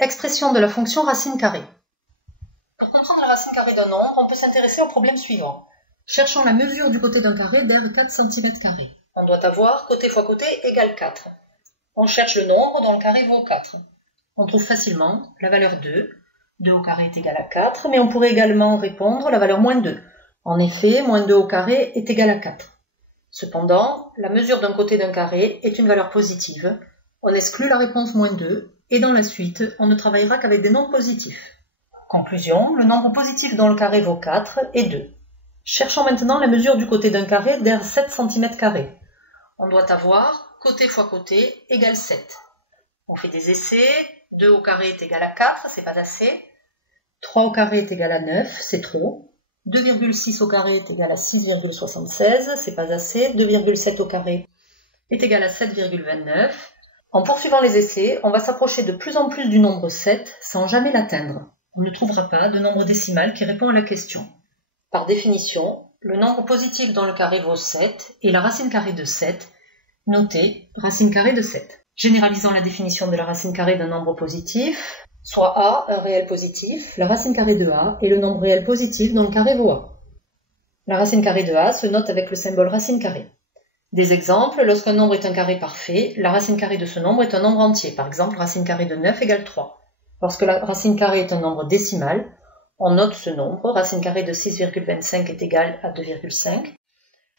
Expression de la fonction racine carrée. Pour comprendre la racine carrée d'un nombre, on peut s'intéresser au problème suivant. Cherchons la mesure du côté d'un carré d'aire 4 cm². On doit avoir côté fois côté égale 4. On cherche le nombre dont le carré vaut 4. On trouve facilement la valeur 2. 2 au carré est égal à 4, mais on pourrait également répondre la valeur moins 2. En effet, moins 2 au carré est égal à 4. Cependant, la mesure d'un côté d'un carré est une valeur positive. On exclut la réponse moins 2, et dans la suite, on ne travaillera qu'avec des nombres positifs. Conclusion, le nombre positif dont le carré vaut 4 est 2. Cherchons maintenant la mesure du côté d'un carré d'aire 7 cm². On doit avoir côté fois côté égale 7. On fait des essais, 2 au carré est égal à 4, c'est pas assez. 3 au carré est égal à 9, c'est trop. 2,6 au carré est égal à 6,76, c'est pas assez. 2,7 au carré est égal à 7,29. En poursuivant les essais, on va s'approcher de plus en plus du nombre 7 sans jamais l'atteindre. On ne trouvera pas de nombre décimal qui répond à la question. Par définition, le nombre positif dont le carré vaut 7 est la racine carrée de 7, notée racine carrée de 7. Généralisons la définition de la racine carrée d'un nombre positif, soit A, un réel positif, la racine carrée de A est le nombre réel positif dont le carré vaut A. La racine carrée de A se note avec le symbole racine carrée. Des exemples, lorsqu'un nombre est un carré parfait, la racine carrée de ce nombre est un nombre entier. Par exemple, racine carrée de 9 égale 3. Lorsque la racine carrée est un nombre décimal, on note ce nombre. Racine carrée de 6,25 est égale à 2,5.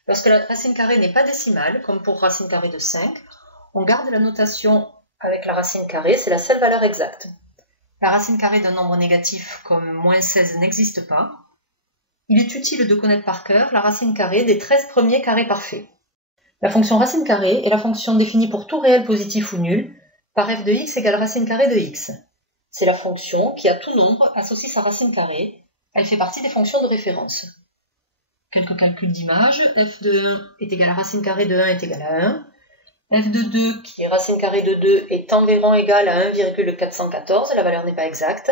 Lorsque la racine carrée n'est pas décimale, comme pour racine carrée de 5, on garde la notation avec la racine carrée, c'est la seule valeur exacte. La racine carrée d'un nombre négatif comme moins 16 n'existe pas. Il est utile de connaître par cœur la racine carrée des 13 premiers carrés parfaits. La fonction racine carrée est la fonction définie pour tout réel positif ou nul par f de x égale racine carrée de x. C'est la fonction qui, à tout nombre, associe sa racine carrée. Elle fait partie des fonctions de référence. Quelques calculs d'image. F de 1 est égal à racine carrée de 1 est égal à 1. F de 2, qui est racine carrée de 2, est environ égal à 1,414. La valeur n'est pas exacte.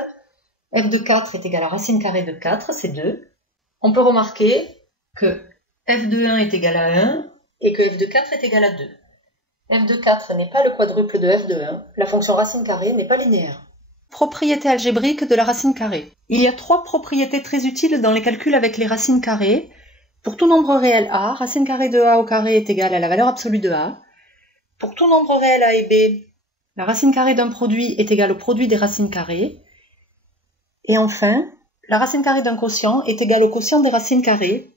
F de 4 est égal à racine carrée de 4, c'est 2. On peut remarquer que f de 1 est égal à 1 et que f de 4 est égal à 2. F de 4 n'est pas le quadruple de f de 1. La fonction racine carrée n'est pas linéaire. Propriété algébrique de la racine carrée. Il y a 3 propriétés très utiles dans les calculs avec les racines carrées. Pour tout nombre réel A, racine carrée de A au carré est égale à la valeur absolue de A. Pour tout nombre réel A et B, la racine carrée d'un produit est égale au produit des racines carrées. Et enfin, la racine carrée d'un quotient est égale au quotient des racines carrées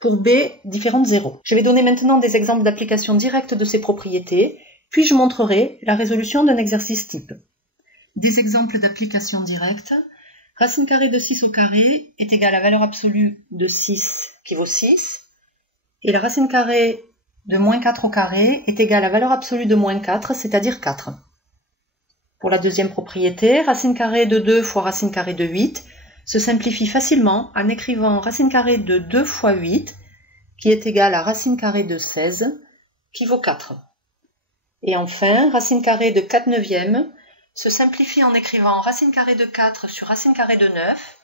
pour B différent de 0. Je vais donner maintenant des exemples d'application directe de ces propriétés, puis je montrerai la résolution d'un exercice type. Des exemples d'application directe. Racine carrée de 6 au carré est égale à la valeur absolue de 6 qui vaut 6. Et la racine carrée de moins 4 au carré est égale à la valeur absolue de moins 4, c'est-à-dire 4. Pour la deuxième propriété, racine carrée de 2 fois racine carrée de 8 se simplifie facilement en écrivant racine carrée de 2 fois 8 qui est égale à racine carrée de 16 qui vaut 4. Et enfin, racine carrée de 4 neuvièmes se simplifie en écrivant racine carrée de 4 sur racine carrée de 9.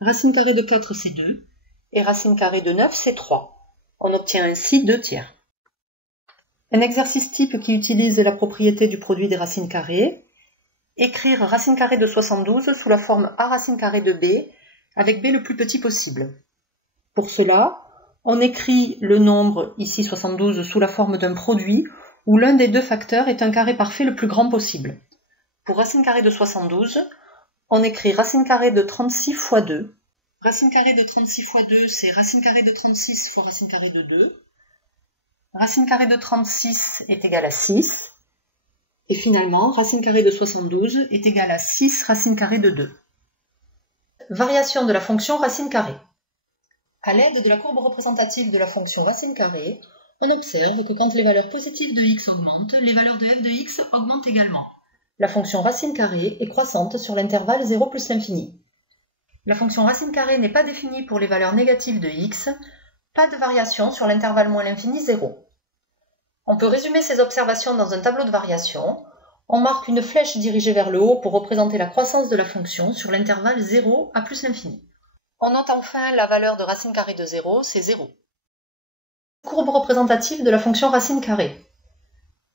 Racine carrée de 4 c'est 2 et racine carrée de 9 c'est 3. On obtient ainsi 2 tiers. Un exercice type qui utilise la propriété du produit des racines carrées. Écrire racine carrée de 72 sous la forme a racine carrée de b, avec b le plus petit possible. Pour cela, on écrit le nombre, ici 72, sous la forme d'un produit où l'un des deux facteurs est un carré parfait le plus grand possible. Pour racine carrée de 72, on écrit racine carrée de 36 fois 2. Racine carrée de 36 fois 2, c'est racine carrée de 36 fois racine carrée de 2. Racine carrée de 36 est égale à 6. Et finalement, racine carrée de 72 est égale à 6 racine carrée de 2. Variation de la fonction racine carrée. À l'aide de la courbe représentative de la fonction racine carrée, on observe que quand les valeurs positives de x augmentent, les valeurs de f de x augmentent également. La fonction racine carrée est croissante sur l'intervalle 0 plus l'infini. La fonction racine carrée n'est pas définie pour les valeurs négatives de x, pas de variation sur l'intervalle moins l'infini 0. On peut résumer ces observations dans un tableau de variation. On marque une flèche dirigée vers le haut pour représenter la croissance de la fonction sur l'intervalle 0 à plus l'infini. On note enfin la valeur de racine carrée de 0, c'est 0. Courbe représentative de la fonction racine carrée.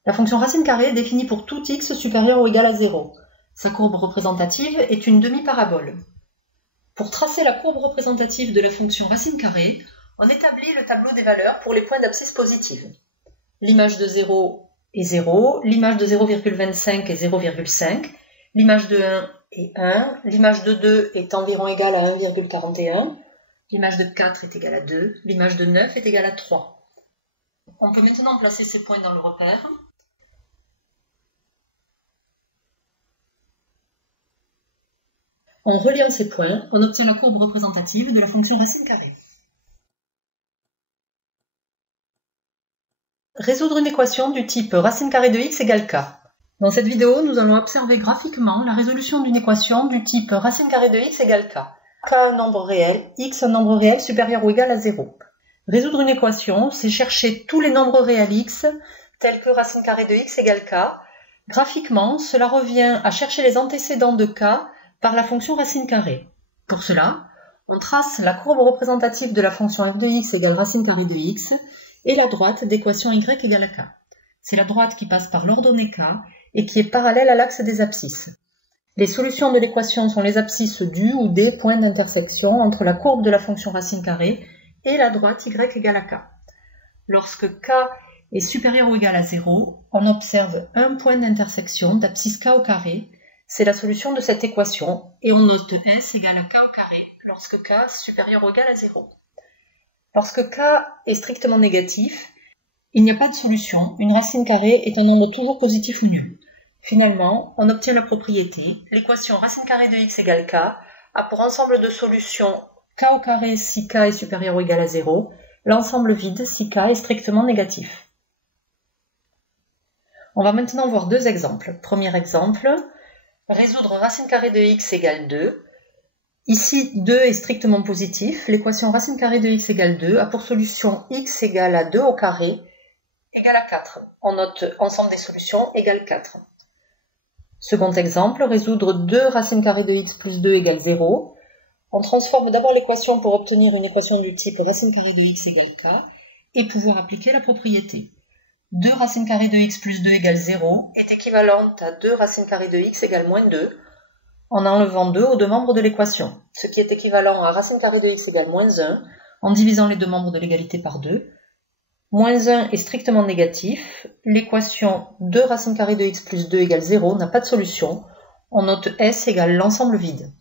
La fonction racine carrée est définie pour tout x supérieur ou égal à 0. Sa courbe représentative est une demi-parabole. Pour tracer la courbe représentative de la fonction racine carrée, on établit le tableau des valeurs pour les points d'abscisse positive. L'image de 0 est 0, l'image de 0,25 est 0,5, l'image de 1 est 1, l'image de 2 est environ égale à 1,41, l'image de 4 est égale à 2, l'image de 9 est égale à 3. On peut maintenant placer ces points dans le repère. En reliant ces points, on obtient la courbe représentative de la fonction racine carrée. Résoudre une équation du type racine carrée de x égale k. Dans cette vidéo, nous allons observer graphiquement la résolution d'une équation du type racine carrée de x égale k. K un nombre réel, x un nombre réel supérieur ou égal à 0. Résoudre une équation, c'est chercher tous les nombres réels x, tels que racine carrée de x égale k. Graphiquement, cela revient à chercher les antécédents de k par la fonction racine carrée. Pour cela, on trace la courbe représentative de la fonction f de x égale racine carrée de x et la droite d'équation y égale à k. C'est la droite qui passe par l'ordonnée k et qui est parallèle à l'axe des abscisses. Les solutions de l'équation sont les abscisses du ou des points d'intersection entre la courbe de la fonction racine carrée et la droite y égale à k. Lorsque k est supérieur ou égal à 0, on observe un point d'intersection d'abscisse k au carré. C'est la solution de cette équation et on note s égale à k au carré lorsque k est supérieur ou égal à 0. Lorsque k est strictement négatif, il n'y a pas de solution, une racine carrée est un nombre toujours positif ou nul. Finalement, on obtient la propriété, l'équation racine carrée de x égale k a pour ensemble de solutions k au carré si k est supérieur ou égal à 0, l'ensemble vide si k est strictement négatif. On va maintenant voir deux exemples. Premier exemple, résoudre racine carrée de x égale 2. Ici, 2 est strictement positif. L'équation racine carrée de x égale 2 a pour solution x égale à 2 au carré égale à 4. On note ensemble des solutions égale 4. Second exemple, résoudre 2 racine carrée de x plus 2 égale 0. On transforme d'abord l'équation pour obtenir une équation du type racine carrée de x égale k et pouvoir appliquer la propriété. 2 racine carrée de x plus 2 égale 0 est équivalente à 2 racine carrée de x égale moins 2 en enlevant 2 aux deux membres de l'équation, ce qui est équivalent à racine carrée de x égale moins 1 en divisant les deux membres de l'égalité par 2. Moins 1 est strictement négatif, l'équation 2 racine carrée de x plus 2 égale 0 n'a pas de solution, on note s égale l'ensemble vide.